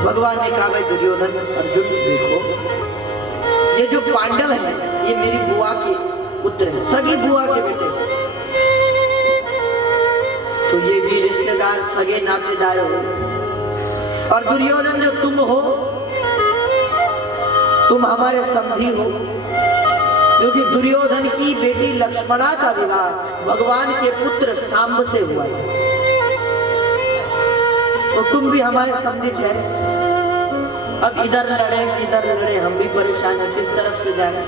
भगवान ने कहा भाई दुर्योधन अर्जुन देखो, ये जो पांडव है ये मेरी बुआ के पुत्र है, सगी बुआ के बेटे, तो ये भी रिश्तेदार सगे नातेदार हो। और दुर्योधन जो तुम हो, तुम हमारे समधी हो, क्योंकि दुर्योधन की बेटी लक्ष्मणा का विवाह भगवान के पुत्र सांब से हुआ था, तो तुम भी हमारे समधी ठहरे। अब इधर लड़े हम भी परेशान हैं, किस तरफ से जाए।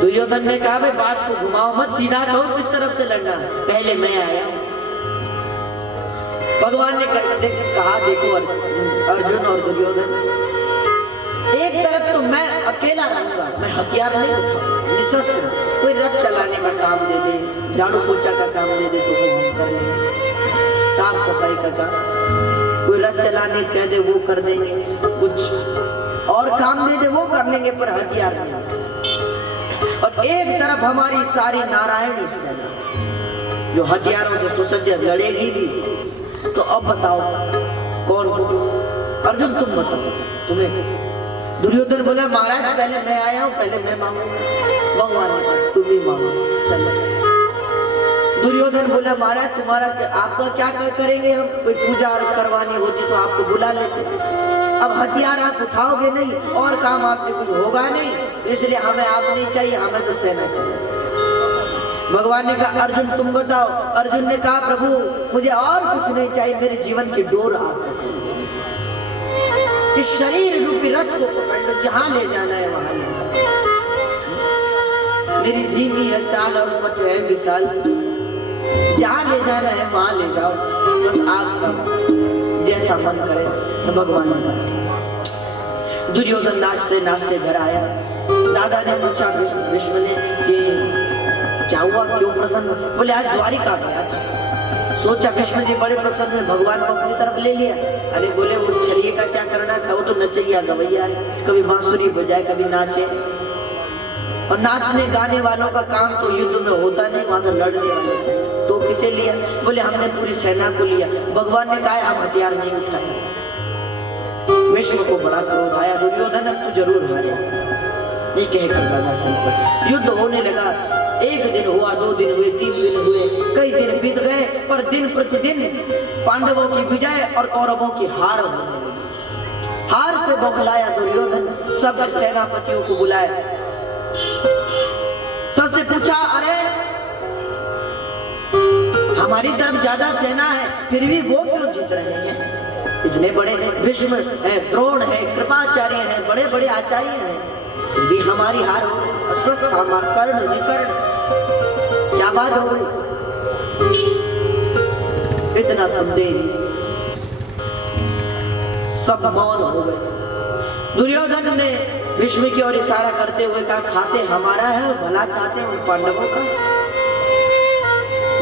दुर्योधन ने कहा भाई बात को घुमाओ मत, सीधा कहो किस तरफ से लड़ना, पहले मैं आया हूं। भगवान ने कहा देखो अर्जुन और दुर्योधन, एक तरफ तो मैं अकेला रहूंगा, मैं हथियार नहीं उठाऊंगा, निशस्त्र, कोई रथ चलाने का काम दे दे, झाड़ू पोछा का काम दे दे तो वो हम कर लेंगे, साफ सफाई का काम, कोई रथ चलाने कह दे वो कर देंगे, कुछ और काम दे दे वो कर लेंगे, पर हथियार नहीं। और एक तरफ हमारी सारी नारायणी सेना जो हथियारों से सुसज्जित लड़ेगी भी। तो अब बताओ कौन? अर्जुन तुम बताओ, तुम्हें। दुर्योधन बोला महाराज पहले मैं आया हूं, पहले मैं मांगूंगा। भगवान ने कहा तुम ही मांगो, चलो। दुर्योधन बोला महाराज तुम्हारा आपका क्या करेंगे हम, कोई पूजा करवानी होती तो आपको बुला लेते, अब हथियार आप उठाओगे नहीं और काम आपसे कुछ होगा नहीं, इसलिए हमें आप नहीं चाहिए, हमें तो सेना चाहिए। भगवान ने कहा अर्जुन तुम बताओ। अर्जुन ने कहा प्रभु मुझे और कुछ नहीं चाहिए, मेरे जीवन की डोर आप इस शरीर रूपी रथ को पकड़ लो, जहां ले जाना है वहां ले जाओ। मेरी धीमी है चाल और पथ है विशाल, जहां ले जाना है वहां ले जाओ, बस आपका जैसा मन करे। तो भगवान ने कहा। दुर्योधन नाचते नाचते घर आया। दादा ने पूछा भीष्म ने कि क्या हुआ, क्यों प्रसन्न? बोले आज द्वारिका गया था, सोचा कृष्ण जी बड़े प्रसन्न हुए, भगवान को अपनी तरफ ले लिया। अरे बोले उस छलिए का क्या करना था, वो तो नचैया गवैया है, कभी बांसुरी बजाए कभी नाचे, और नाचने गाने वालों का काम तो युद्ध में होता नहीं, वहां तो लड़ने वाले थे, तो किसे लिया? बोले हमने पूरी सेना को लिया। भगवान ने कहा हम हथियार नहीं उठाए। विष्णु को बड़ा क्रोध आया, दुर्योधन अब तू जरूर हारेगा। ये कहकर दादा चल पड़े। युद्ध होने लगा, एक दिन हुआ, 2 दिन हुए, 3 दिन हुए, कई दिन बीत गए, पर दिन प्रतिदिन पांडवों की विजय और कौरवों की हार होने लगी। हार से बौखलाया दुर्योधन सब सेनापतियों को बुलाया, सबसे पूछा अरे हमारी तरफ ज्यादा सेना है फिर भी वो क्यों जीत रहे हैं? इतने बड़े भीष्म है, द्रोण है, कृपाचार्य है, बड़े बड़े आचार्य हैं, फिर भी हमारी हार हो गई। अस्वस्थ कर्ण विकर्ण, क्या बात हो गई? इतना संदेह, सब मौन हो गए। दुर्योधन ने भीष्म की ओर इशारा करते हुए कहा खाते हमारा है और भला चाहते हैं उन पांडवों का।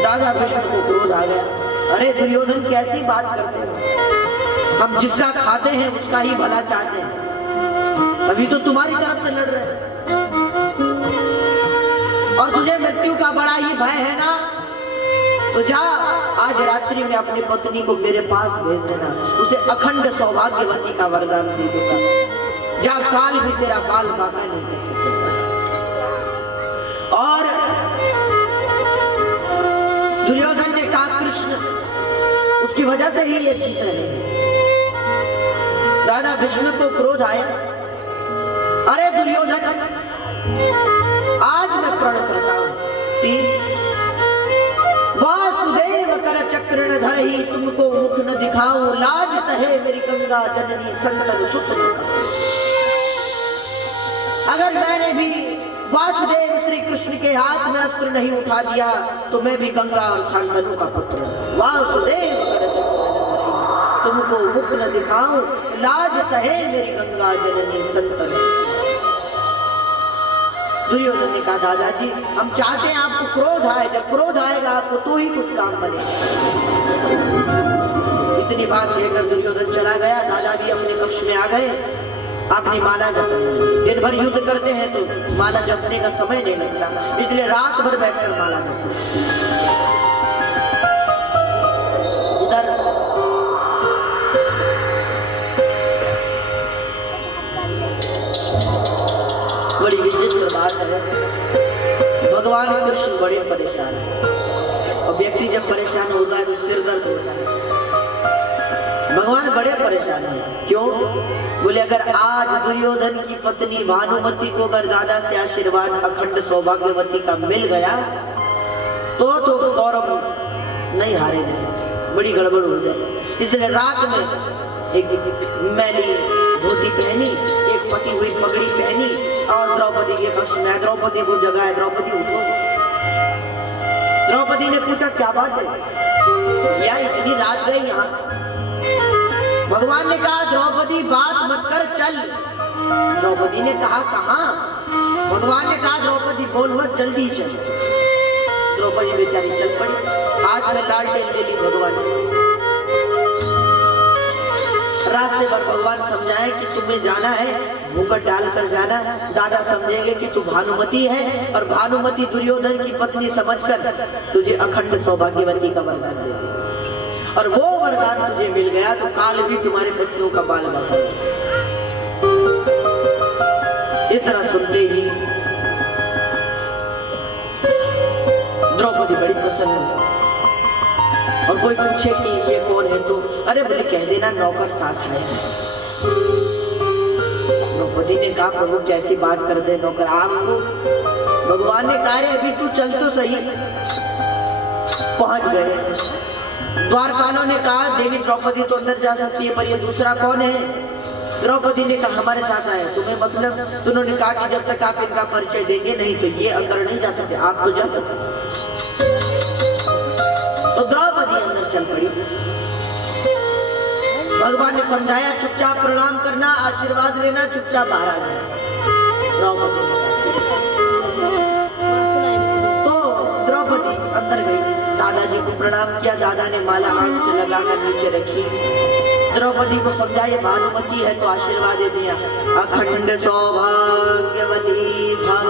दादा भीष्म को क्रोध आ गया, अरे दुर्योधन कैसी बात करते हो, हम जिसका खाते हैं उसका ही भला चाहते हैं, अभी तो तुम्हारी तरफ से लड़ रहे हैं, और तुझे मृत्यु का बड़ा ही भय है ना, तो जा आज रात्रि में अपनी पत्नी को मेरे पास भेज देना, उसे अखंड सौभाग्यवती का वरदान दे दूंगा, जा काल भी तेरा बाल बाका नहीं कर सकेगा। और दुर्योधन ने कहा कृष्ण उसकी वजह से ही ये जीत रहे हैं। दादा भीष्म को क्रोध आया, अरे दुर्योधन आज मैं प्रण करता हूं वासुदेव कर चक्र न धरहि तुमको मुख न दिखाऊं, लाज तहे मेरी गंगा जननी संतन सुत न कहूं। अगर मैंने भी वासुदेव श्री कृष्ण के हाथ में अस्त्र नहीं उठा दिया तो मैं भी गंगा और शांतनु का पुत्र हूं। वासुदेव कर चक्र न धरहि तुमको मुख न दिखाऊं, लाज तहे मेरी गंगा जननी संतन। दुर्योधन ने कहा दादाजी हम चाहते हैं आपको क्रोध आए, जब क्रोध आएगा आपको तो ही कुछ काम बनेगा। इतनी बात कहकर दुर्योधन चला गया। दादा भी अपने कक्ष में आ गए, अपनी माला जपने लगे। दिन भर युद्ध करते हैं तो माला जपने का समय नहीं लगता, इसलिए रात भर बैठकर माला जपते। इधर बड़ी विचित्र बात है, भगवान कृष्ण बड़े परेशान है। और व्यक्ति जब परेशान होता है तो सिर दर्द होता है। भगवान बड़े परेशान है। क्यों? बोले अगर आज दुर्योधन की पत्नी भानुमति को अगर दादा से आशीर्वाद अखंड सौभाग्यवती का मिल गया तो कौरव नहीं हारेंगे, बड़ी गड़बड़ हो जाए। इसलिए रात में एक मैली धोती पहनी, एक फटी हुई पगड़ी पहनी और द्रौपदी के पक्ष में द्रौपदी को जगाया, द्रौपदी उठो। द्रौपदी ने पूछा क्या बात है या इतनी रात गई यहाँ? भगवान ने कहा द्रौपदी बात मत कर, चल। द्रौपदी ने कहा कहाँ? भगवान ने कहा द्रौपदी बोल मत, जल्दी चल। द्रौपदी बेचारी चल पड़ी, हाथ में लालटेन ले ली भगवान ने। रास्ते पर भगवान समझाए कि तुम्हें जाना है, घूंघट डालकर जाना, दादा समझेंगे कि तू भानुमति है और भानुमति दुर्योधन की पत्नी समझकर तुझे अखंड सौभाग्यवती का वरदान दे दे। और वो वरदान तुझे मिल गया तो काल भी तुम्हारे पत्नियों का बाल बाका। इतना सुनते ही द्रौपदी बड़ी प्रसन्न हुई। और कोई पूछे कि ये कौन है तो अरे बोले कह देना नौकर साथ है। द्रौपदी ने कहा प्रभु कैसी बात कर दे नौकर आपको? भगवान ने कहा अभी तू चल तो सही। पहुंच गए। द्वारपालों ने कहा देवी द्रौपदी तो अंदर जा सकती है पर ये दूसरा कौन है? द्रौपदी ने कहा हमारे साथ आए। तुम्हें मतलब? तो उन्होंने कहा कि जब तक आप इनका परिचय देंगे नहीं तो ये अंदर नहीं जा सकते, आप तो जा सकते। तो द्रौपदी अंदर चल पड़ी। भगवान ने समझाया चुपचाप प्रणाम करना, आशीर्वाद लेना, चुपचाप बाहर आ जाना। द्रौपदी तो द्रौपदी अंदर गई, दादाजी को प्रणाम किया। दादा ने माला आंख से लगाकर नीचे रखी। द्रौपदी को समझाया भानुमति है तो आशीर्वाद दे दिया, अखंड सौभाग्यवती भव,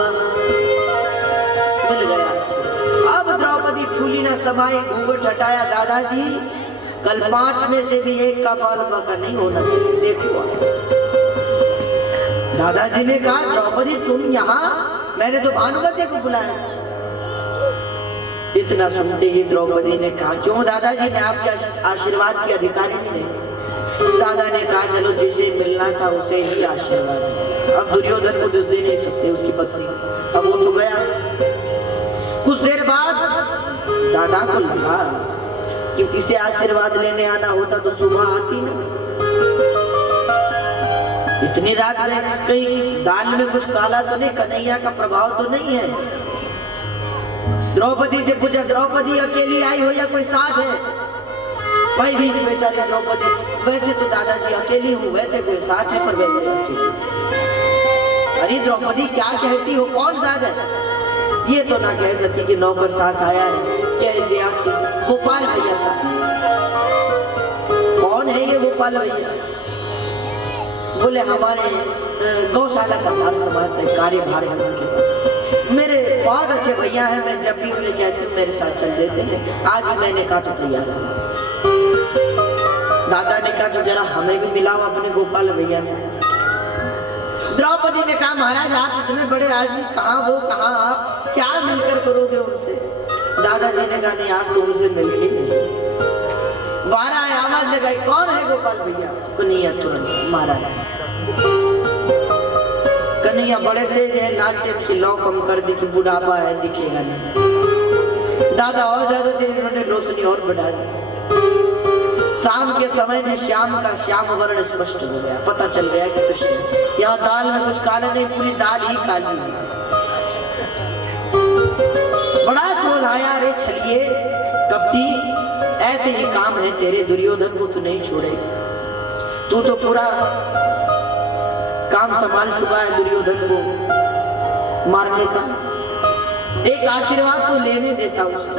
मिल गया। अब द्रौपदी फूली न समाई, घूंघट हटाया। दादाजी कल 5 में से भी एक का बाल बाका नहीं होना चाहिए, देखो। दादाजी ने कहा द्रौपदी तुम यहाँ? मैंने तो भानुमति को बुलाया। इतना सुनते ही द्रौपदी ने कहा क्यों दादाजी, मैं आपके आशीर्वाद की अधिकारी नहीं। दादा ने कहा चलो जिसे मिलना था उसे ही आशीर्वाद। अब दुर्योधन को दे नहीं सकते उसकी पत्नी, अब वो तो गया। कुछ देर बाद दादा को लगा कि इसे आशीर्वाद लेने आना होता तो सुबह आती ना। इतनी रात में कहीं दाल में कुछ काला तो नहीं, कन्हैया का प्रभाव तो नहीं है? द्रौपदी से पूछा द्रौपदी अकेली आई हो या कोई साथ है? भाई भी बेचारी द्रौपदी, वैसे तो दादाजी अकेली हूँ, वैसे कोई साथ है पर वैसे अकेली। अरे द्रौपदी क्या कहती हो, कौन साथ है? ये तो ना कह सकती कि नौकर साथ आया है, कह दिया कि गोपाल भैया साथ। कौन है ये गोपाल भैया? बोले हमारे गौशाला का भार समाज में कार्यभार है उनके। मेरे बहुत अच्छे भैया हैं, मैं जब भी उन्हें कहती हूँ मेरे साथ चल देते हैं। आज भी मैंने कहा तो तैयार है। दादा ने कहा तो जरा हमें भी मिलाओ अपने गोपाल भैया से। द्रौपदी ने कहा महाराज आप इतने बड़े आदमी, कहाँ वो कहाँ आप, क्या मिलकर करोगे उनसे? दादाजी ने कहा नहीं आज तो उनसे मिलके नहीं। 12 आवाज लगाई कौन है गोपाल भैया? कन्हैया तुरंत मारा है। कन्हैया बड़े तेज है, लालटेन की लौ कम कर दी कि बुढ़ापा है दिखेगा नहीं। दादा और ज्यादा तेज, उन्होंने रोशनी और बढ़ा दी। शाम के समय में श्याम का श्याम वर्ण स्पष्ट हो गया, पता चल गया कि कृष्ण। यहाँ दाल में कुछ काला नहीं, पूरी दाल ही काली है। बड़ा क्रोध आया, अरे छलिए कपटी, ऐसे ही काम है तेरे, दुर्योधन को तू नहीं छोड़े। तू तो पूरा काम संभाल चुका है दुर्योधन को मारने का, एक आशीर्वाद तो लेने देता उसे।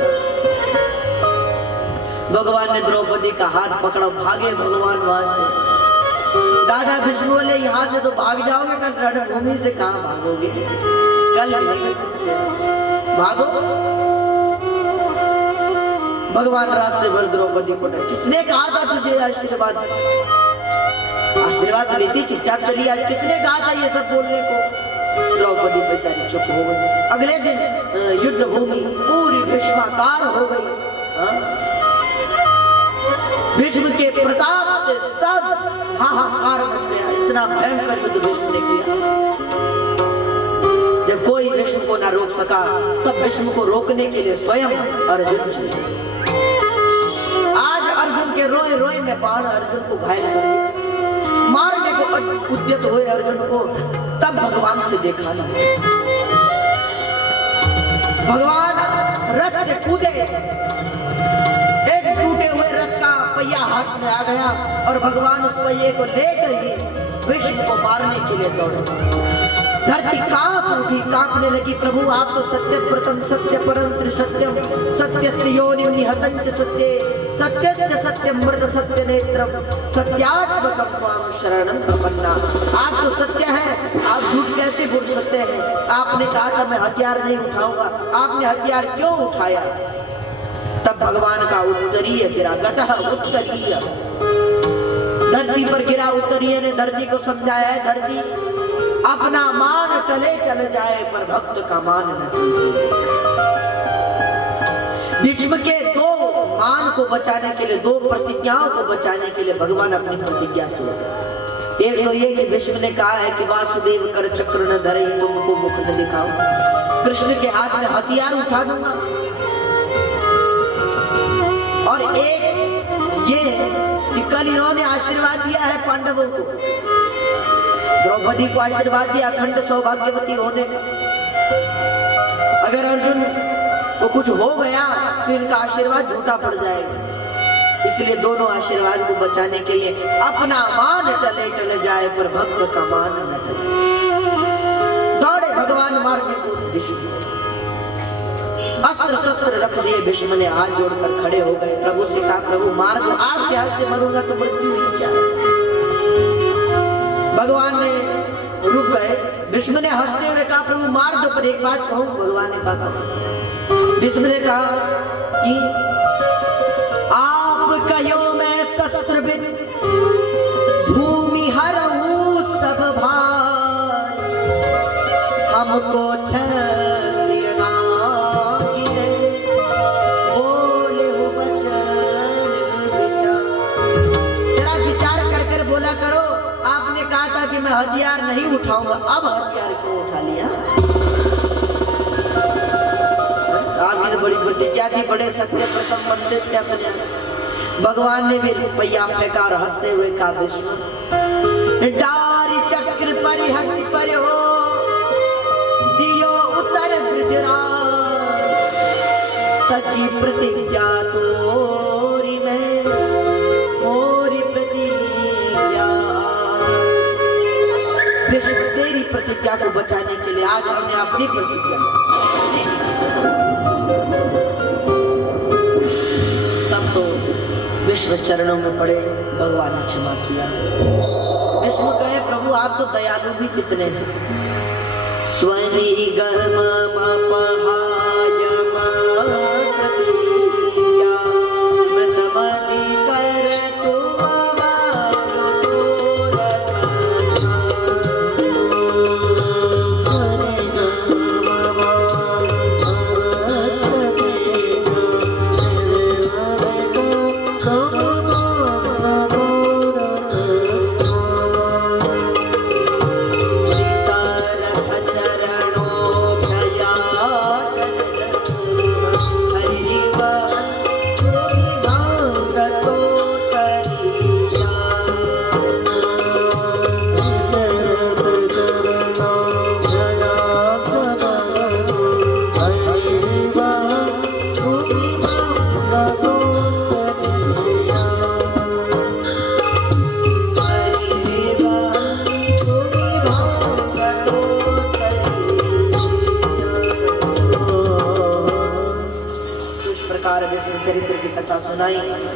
भगवान ने द्रौपदी का हाथ पकड़ा, भागे भगवान वहां से। दादा भीष्म बोले यहाँ से तो भाग जाओगे, कल रणभूमि से कहाँ भागोगे? कल नहीं तुमसे भागो। भगवान रास्ते भर द्रौपदी को डर, किसने कहा था तुझे आशीर्वाद? आशीर्वाद लेती चुपचाप चली आज, किसने कहा था ये सब बोलने को? द्रौपदी बेचारी चुप हो गई। अगले दिन युद्ध भूमि पूरी भीष्माकार हो गई। भीष्म के प्रताप से सब हाहाकार मच गया। इतना भयंकर युद्ध भीष्म ने किया। जब कोई भीष्म को ना रोक सका, तब भीष्म को रोकने के लिए स्वयं अर्जुन चले। आज अर्जुन के रोए रोए में बाण अर्जुन को घायल कर दिया। मारने को उद्यत हुए अर्जुन को, तब भगवान से देखा ना। भगवान रथ से कूदे, एक टूटे हुए रथ का पहिया हाथ में आ गया और भगवान उस पहिए को लेकर ही भीष्म को मारने के लिए दौड़े। धरती कांप उठी, कांपने लगी। प्रभु आप तो सत्य प्रथम सत्य परम त्रिसत्यम सत्यस्य योनिं निहतं च सत्ये सत्यस्य सत्यम मृत सत्य नेत्रम सत्यात्मकं त्वां शरणं प्रपन्ना। आप तो सत्य हैं, आप झूठ कैसे बोल सकते हैं? आपने कहा था मैं हथियार नहीं उठाऊंगा, आपने हथियार क्यों उठाया? तब भगवान का उत्तरीय गिरा, गतः उत्तरीय, धरती पर गिरा। उत्तरीय ने धरती को समझाया है, धरती अपना मान टले टल जाए पर भक्त का मान न टूटे। भीष्म के दो मान को बचाने के लिए, दो प्रतिज्ञाओं को बचाने के लिए भगवान अपनी प्रतिज्ञा तोड़े। एक तो ये कि भीष्म ने कहा है कि वासुदेव कर चक्र न धरे, तुमको मुख न दिखाओ। कृष्ण के हाथ में हथियार उठा दूंगा। और एक ये कि कल इन्होंने आशीर्वाद दिया है पांडवों को, द्रौपदी को आशीर्वाद दिया अखंड सौभाग्यवती होने का। अगर अर्जुन को कुछ हो गया तो इनका आशीर्वाद झूठा पड़ जाएगा। इसलिए दोनों आशीर्वाद को बचाने के लिए अपना मान टले टले जाए पर भक्त का मान न टले। दौड़े भगवान मारने को भीष्म। अस्त्र शस्त्र रख दिए। भीष्म ने हाथ जोड़कर खड़े हो गए। प्रभु से कहा प्रभु मार दो, आपके हाथ से मरूंगा तो मृत्यु ही क्या। भगवान ने रुक गए। भीष्म ने हंसते हुए कहा प्रभु मार दो, पर एक बात कहूं। भगवान ने कहा, भीष्म ने कहा कि आप कहो मैं शस्त्र बिन भूमि हरऊं सब भार, हमको क्षत्रिय ना गिरे बोले हो वचन विचार। जरा विचार कर कर बोला करो। आपने कहा था कि मैं हथियार नहीं उठाऊंगा, अब हथियार क्यों उठा लिया? आपकी तो बड़ी प्रतिज्ञा थी, बड़े सत्य प्रथम पंडित थे अपने। भगवान ने भी रुपया फेंका और हंसते हुए कहा भीष्म डारी चक्र पर हंस पर हो दियो उतर ब्रजराज, तजी प्रतिज्ञा तोरी में मोरी प्रतिज्ञा। भीष्म तेरी प्रतिज्ञा को बचाने के लिए आज हमने अपनी प्रतिज्ञा। तब तो भीष्म चरणों में पड़े, भगवान ने क्षमा किया। भीष्म कहे प्रभु आप तो दयालु भी कितने हैं। स्वनी गम प्रतिज्ञा मृतमदि कर तू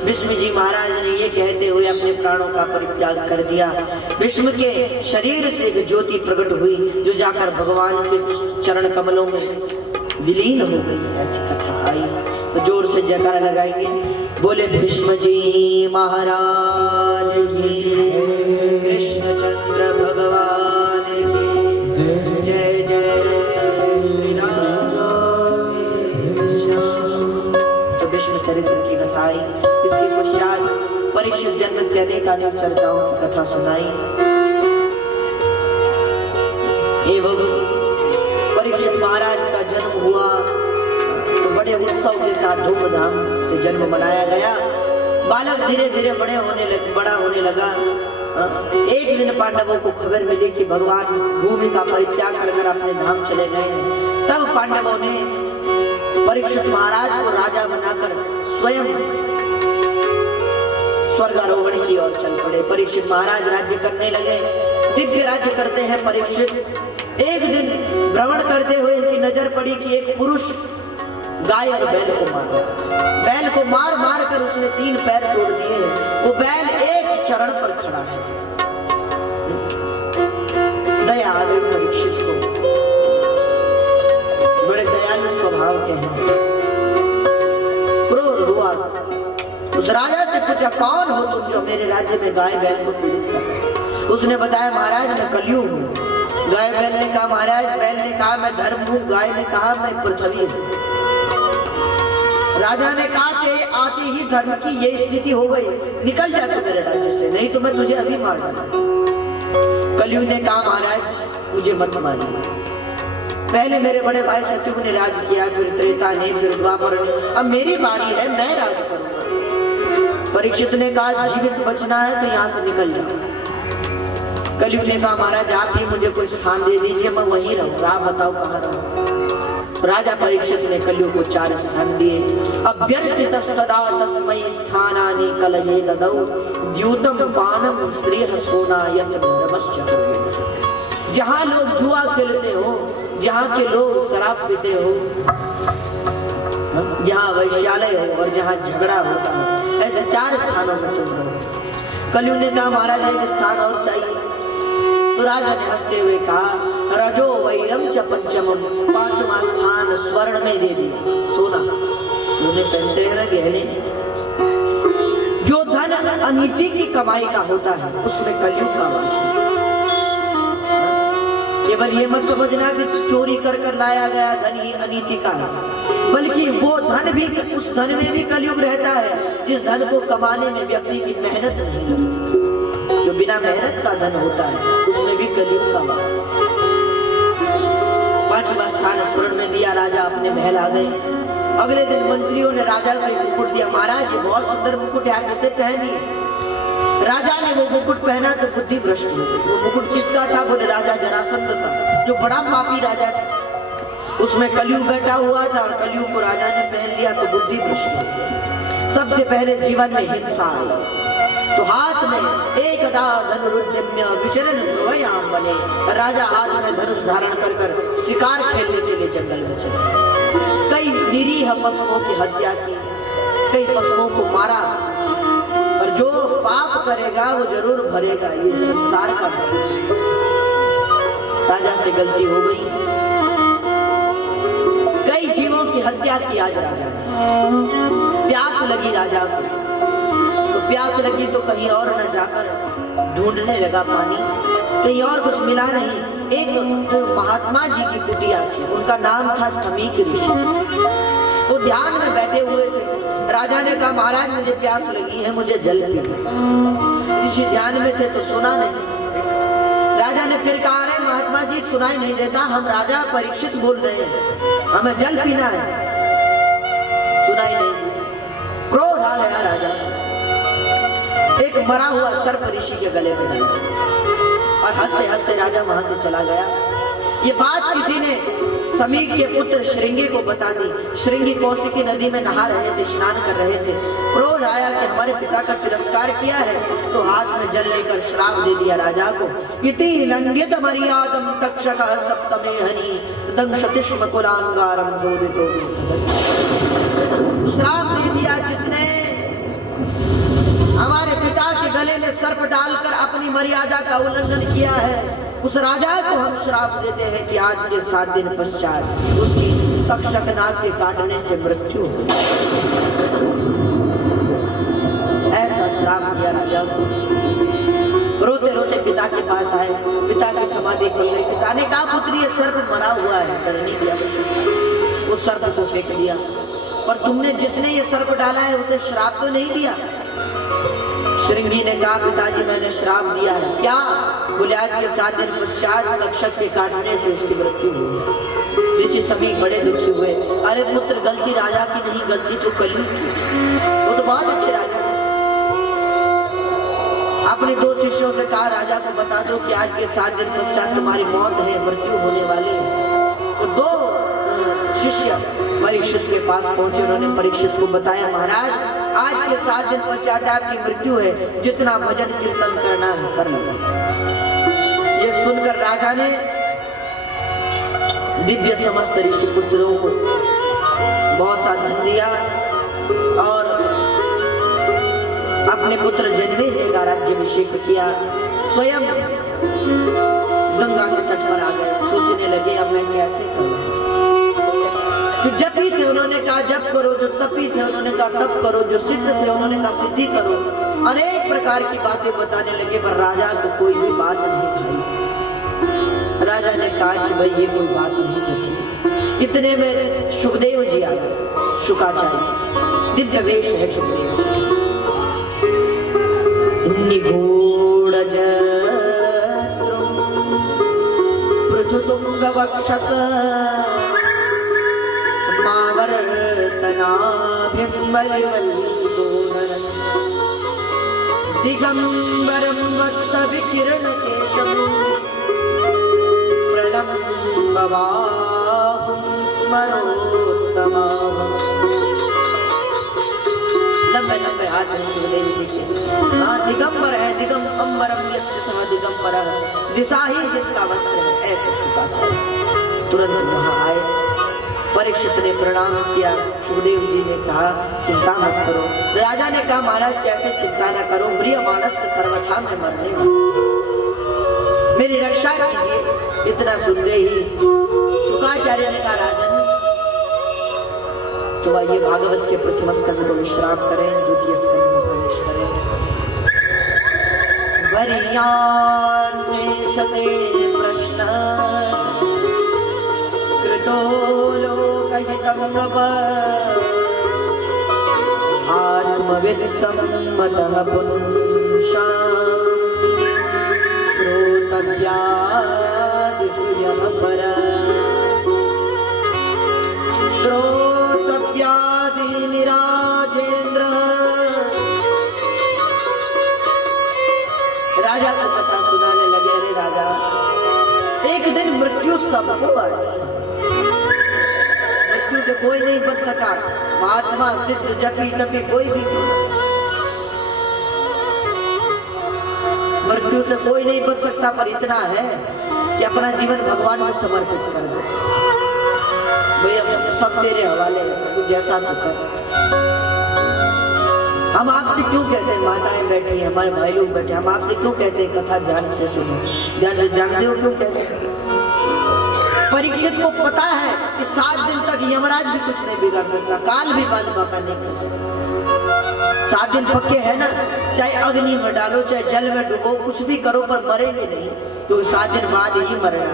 भीष्म जी महाराज ने ये कहते हुए अपने प्राणों का परित्याग कर दिया। भीष्म के शरीर से एक ज्योति प्रकट हुई जो जाकर भगवान के चरण कमलों में विलीन हो गई। ऐसी कथा आई। तो जोर से जयकारा लगाएंगे, बोले भीष्म जी महाराज की, कृष्णचंद्र भगवान की जय। की अनेक चर्चाओं की कथा सुनाई एवं परीक्षित महाराज का जन्म हुआ तो बड़े उत्सव के साथ धूमधाम से जन्म मनाया गया। बालक धीरे धीरे बड़ा होने लगा। एक दिन पांडवों को खबर मिली कि भगवान भूमि का परित्याग कर अपने धाम चले गए हैं। तब पांडवों ने परीक्षित महाराज को राजा बनाकर स्वयं स्वर्गारोहण की ओर चल पड़े। परीक्षित महाराज राज्य करने लगे, दिव्य राज्य करते हैं परीक्षित। एक दिन भ्रमण करते हुए इनकी नजर पड़ी कि एक पुरुष गाय और बैल को मारा। बैल को मार मार कर उसने 3 पैर तोड़ दिए हैं। वो बैल एक चरण पर खड़ा है। दया आ गई परीक्षित को, बड़े दयालु स्वभाव के हैं। क्रोध हुआ, उस राजा से पूछा कौन हो तुम जो मेरे राज्य में गाय बैल को पीड़ित कर रहे हो? उसने बताया महाराज मैं कलयुग हूँ। गाय बैल ने कहा महाराज, बैल ने कहा मैं धर्म हूँ, गाय ने कहा मैं पृथ्वी हूँ। राजा ने कहा तेरे आते ही धर्म की ये स्थिति हो गई, निकल जा तू मेरे राज्य से, नहीं तो मैं तुझे अभी मार डालूं। कलयुग ने कहा महाराज मुझे मत मारिए, पहले मेरे बड़े भाई सतयुग ने राज किया, फिर त्रेता ने, फिर द्वापर ने, अब मेरी बारी है, मैं राज करूंगा। परीक्षित ने कहा जीवित बचना है तो यहाँ से निकल जाओ। कलयुग ने कहा महाराज आप ही मुझे कोई स्थान दे दीजिए, मैं वहीं रहूंगा, आप बताओ कहाँ रहूं। राजा परीक्षित ने कलयुग को 4 स्थान दिए। अभ्यर्थितस्तदा तस्मै स्थानानि कलये ददौ द्यूतम पानम स्त्रीह सोना यत्र नमश्चक्रुर्वेद। जहां लोग जुआ खेलते हो, जहां के लोग शराब पीते हो, जहां वैश्यालय हो और जहां झगड़ा होता हो, ऐसे 4 स्थानों में तुम रहो। कलयुग ने कहा महाराज एक स्थान और चाहिए। तो राजा ने हंसते हुए कहा रजो वैरम च पंचमम, 5वां स्थान स्वर्ण में दे दिया, सोना। सोने पहनते हैं ना गहने। जो धन अनीति की कमाई का होता है उसमें कलयुग का वास है। केवल ये मत समझना कि चोरी कर कर लाया गया धन ही अनीति का है, बल्कि वो धन भी, उस धन में भी कलयुग रहता है जिस धन को कमाने में व्यक्ति की मेहनत नहीं लगती। जो बिना मेहनत का धन होता है उसमें भी कलयुग का वास है। 5वां स्थान स्वर्ण में दिया। राजा अपने महल आ गए। अगले दिन मंत्रियों ने राजा को एक मुकुट दिया। महाराज ये बहुत सुंदर मुकुट है, आप इसे पहनिए। राजा ने वो मुकुट पहना तो बुद्धि भ्रष्ट हो गई। वो मुकुट किसका था? बोले राजा जरासंध का, जो बड़ा पापी राजा था। उसमें कलयुग बैठा हुआ था और कलयुग को राजा ने पहन लिया तो बुद्धि भ्रष्ट हो गई। सबसे पहले जीवन में हिंसा आई तो हाथ में एकदा धनुरुद्यम्य विचरण ध्रुवयाम बने। राजा हाथ में धनुष धारण कर कर शिकार खेलने के लिए जंगल में चले। कई निरीह पशुओं की हत्या की, कई पशुओं को मारा, और जो पाप करेगा वो जरूर भरेगा, ये संसार का है। राजा से गलती हो गई, कई जीवों की हत्या की आज राजा ने। प्यास लगी राजा को, प्यास लगी तो कहीं और न जाकर ढूंढने लगा पानी, कहीं और कुछ मिला नहीं। एक महात्मा जी की कुटिया थी, उनका नाम था समीक ऋषि। वो ध्यान में बैठे हुए थे। राजा ने कहा महाराज मुझे प्यास लगी है, मुझे जल पीना है। ऋषि ध्यान में थे तो सुना नहीं। राजा ने फिर कहा अरे महात्मा जी सुनाई नहीं देता, हम राजा परीक्षित बोल रहे हैं, हमें जल पीना है। सुनाई नहीं, क्रोध आ गया राजा। एक मरा हुआ सर्प ऋषि के गले में डाला और हंसते हंसते राजा वहां से चला गया। ये बात किसी ने समीक के पुत्र श्रृंगी को बता दी। श्रृंगी कौशिकी नदी में नहा रहे थे, स्नान कर रहे थे। क्रोध आया कि हमारे पिता का तिरस्कार किया है, तो हाथ में जल लेकर श्राप दे दिया राजा को। इति लंघित मर्यादम तक्षकः सप्तमे हनि दंशतिष्म कुलांगारम जोदितो। श्राप दे दिया जिसने हमारे पिता के गले में सर्प डालकर अपनी मर्यादा का उल्लंघन किया है, उस राजा को हम श्राप देते हैं कि आज के 7 दिन पश्चात उसकी तक्षक नाग के काटने से मृत्यु हो। ऐसा श्राप दिया राजा को। रोते रोते पिता के पास आए, पिता की समाधि खोल गई। पिता ने कहा पुत्री ये सर्प मरा हुआ है, डरने की आवश्यकता। उस सर्प को फेंक दिया। पर तुमने जिसने ये सर्प डाला है उसे श्राप तो नहीं दिया? श्रृंगी ने कहा पिताजी मैंने श्राप दिया है। क्या? बोले आज के 7 दिन पश्चात तक्षक के काटने से उसकी मृत्यु हुई। ऋषि सभी बड़े दुखी हुए। अरे पुत्र गलती राजा की नहीं, गलती तो कलयुग की। वो तो बहुत अच्छे राजा थे। अपने 2 शिष्यों से कहा राजा को बता दो कि आज के 7 दिन पश्चात तुम्हारी मौत है, मृत्यु होने वाली है। तो 2 शिष्य परीक्षित के पास पहुंचे। उन्होंने परीक्षित को बताया महाराज आज के 7 दिन पश्चात आपकी मृत्यु है, जितना भजन कीर्तन करना है कर लो। ये सुनकर राजा ने दिव्य समस्त ऋषि पुत्रों को बहुत सा धन दिया और अपने पुत्र जन्मेजय का राज्याभिषेक किया। स्वयं गंगा के तट पर आ गए। सोचने लगे अब मैं कैसे करूं। फिर जपी थे, उन्होंने कहा जप करो। जो तपी थे उन्होंने कहा तप करो। जो सिद्ध थे उन्होंने कहा सिद्धि करो। अनेक प्रकार की बातें बताने लगे, पर राजा को कोई भी बात नहीं भाई। राजा ने कहा कि भाई ये कोई बात नहीं जची। इतने में सुखदेव जी आ गए। शुकाचार्य दिव्य वेश है सुखदेव। निगूढ़ पृथुतुंग वक्षस दिगंबरं वत्सविकिरणकेशं प्रलम्बबाहुं स्मरोत्तमां। लंबे लंबे हाथ हैं सुखदेव जी के। हाँ दिगंबर है, दिगंबरम यस्य सः दिगंबरः, दिशा ही जिसका वस्त्र है, ऐसे शुकाचार्य तुरंत वहां आए। परीक्षित ने प्रणाम किया। सुखदेव जी ने कहा चिंता मत करो। राजा ने कहा महाराज कैसे चिंता न करो, प्रिय मानस से सर्वथा मैं मरने वाला, मेरी रक्षा कीजिए। इतना सुनते ही शुकाचार्य ने कहा राजन तो आइए भागवत के प्रथम स्कंद को विश्राम करें, द्वितीय स्कंद में प्रवेश करें। वरियान्ते सते प्रश्न कृतो लोकहितं नव आत्मवित्सम्मतः पुंसां श्रोतव्यादिषु यः परः श्रोतव्यादिनिराजेन्द्र। राजा को कथा सुनाने लगे। अरे राजा एक दिन मृत्यु सबको आए, मृत्यु से कोई नहीं बच सका। महात्मा सिद्ध जपी तपी कोई भी नहीं, मृत्यु से कोई नहीं बच सकता। पर इतना है कि अपना जीवन भगवान को समर्पित कर दो। भैया सब तेरे हवाले, तू जैसा तू कर। हम आपसे क्यों कहते हैं, माताएं बैठी हैं, हमारे भाई लोग बैठे, हम आपसे क्यों कहते हैं कथा ध्यान से सुनो, ध्यान से जानते हो क्यों कहते हैं? परीक्षित को पता है कि 7 दिन तक यमराज भी कुछ नहीं बिगाड़ सकता, काल भी बाल बाका नहीं कर सकता। 7 दिन पक्के है ना, चाहे अग्नि में डालो चाहे जल में डुबो, कुछ भी करो पर मरेंगे नहीं, क्योंकि 7 दिन बाद ही मरना है।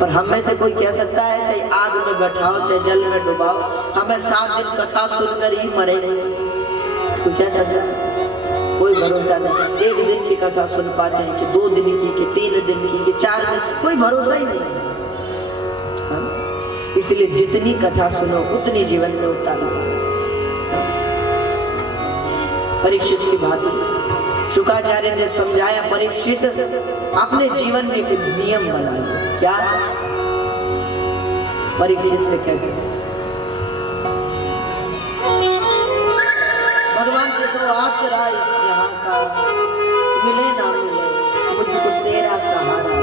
पर हम में से कोई कह सकता है चाहे आग में बैठाओ चाहे जल में डुबाओ, हमें 7 दिन कथा सुनकर ही मरेंगे? कोई कह सकता है? कोई भरोसा नहीं। 1 दिन की कथा सुन पाते हैं कि 2 दिन की, कि 3 दिन की, कि 4 दिन, कोई भरोसा ही नहीं। इसलिए जितनी कथा सुनो उतनी जीवन में उतारो। परीक्षित की भांति शुकाचार्य ने समझाया, परीक्षित अपने जीवन में एक नियम बना लो। क्या? परीक्षित से कहते हैं भगवान से तो आसरा इस यहाँ का, मिले ना मिले मुझको तेरा सहारा।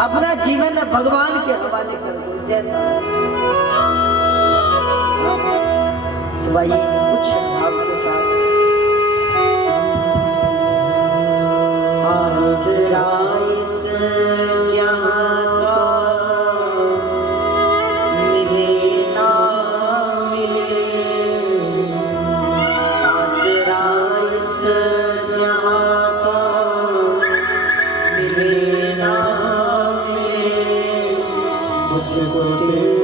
अपना जीवन भगवान के हवाले कर दो, जैसा तो भाई उच्च भाव के साथ आसरा इस जहां का, मिले ना मिले मुझको तेरे